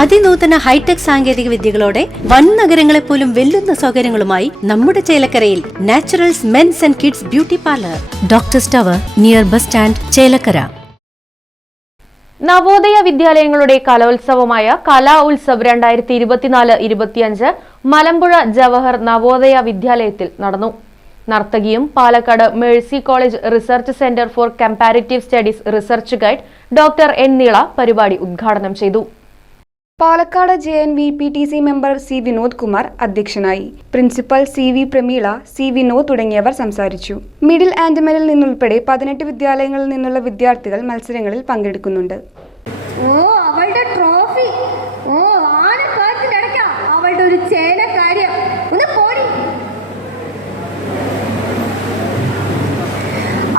അതിനൂതന hi tech സാങ്കേതിക വിദ്യകളോടെ വൻ നഗരങ്ങളെ പോലും വെല്ലുന്ന സൗകര്യങ്ങളുമായി നമ്മുടെ ചേലക്കരയിൽ Naturals men's and kids beauty parlour. Doctor സ്റ്റവർ near bus stand Chelakkara. Navodaya വിദ്യാലയങ്ങളുടെ കലോത്സവമായ കലാ ഉത്സവ് രണ്ടായിരത്തി ഇരുപത്തിനാല് ഇരുപത്തിയഞ്ച് മലമ്പുഴ ജവഹർ നവോദയ വിദ്യാലയത്തിൽ നടന്നു. നർത്തകിയും Palakkad Mercy college research centre for comparative studies research guide doctor N Neela പരിപാടി ഉദ്ഘാടനം ചെയ്തു. Palakkad J N V P T C member C Vinod Kumar അധ്യക്ഷനായി. Principal C V Prameela C Vinod തുടങ്ങിയവർ സംസാരിച്ചു. മിഡിൽ ആൻഡ് മെലിൽ നിന്നുൾപ്പെടെ പതിനെട്ട് വിദ്യാലയങ്ങളിൽ നിന്നുള്ള വിദ്യാർത്ഥികൾ മത്സരങ്ങളിൽ പങ്കെടുക്കുന്നുണ്ട്. ഓ അവളുടെ ട്രോഫി. ഓ അവളുടെ ഒരു ചേന കാര്യം. ഒന്ന്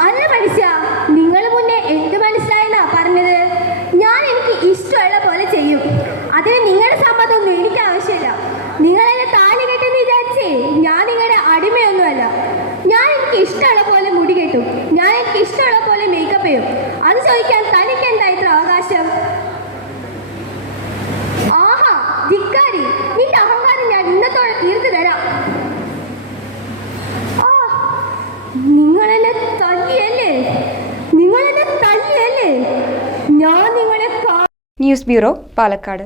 അല്ല മുന്നേ ഞാൻ ഇഷ്ടമുള്ള അതിന് നിങ്ങളുടെ സമ്മതമൊന്നും എനിക്ക് ആവശ്യമില്ല. നിങ്ങളെന്നെ താലി കെട്ടെന്ന് വിചാരിച്ചേ ഞാൻ നിങ്ങളുടെ അടിമയൊന്നുമല്ല. ഞാൻ എനിക്ക് ഇഷ്ടമുള്ള പോലെ മുടി കെട്ടും. ഞാൻ എനിക്ക് ഇഷ്ടമുള്ള പോലെ മേക്കപ്പ് ചെയ്യും. അത് ചോദിക്കാൻ തനിക്ക് എന്താ ഇത്ര അവകാശം? ആഹാ ധിക്കാരി. നിന്റെ അഹങ്കാരം ഞാൻ ഇന്നത്തോടെ തീർത്തു തരാം. നിങ്ങളെന്നെ തല്ലിയല്ലേ നിങ്ങളെന്നെ തല്ലിയല്ലേ ഞാൻ നിങ്ങളെ ന്യൂസ് ബ്യൂറോ പാലക്കാട്.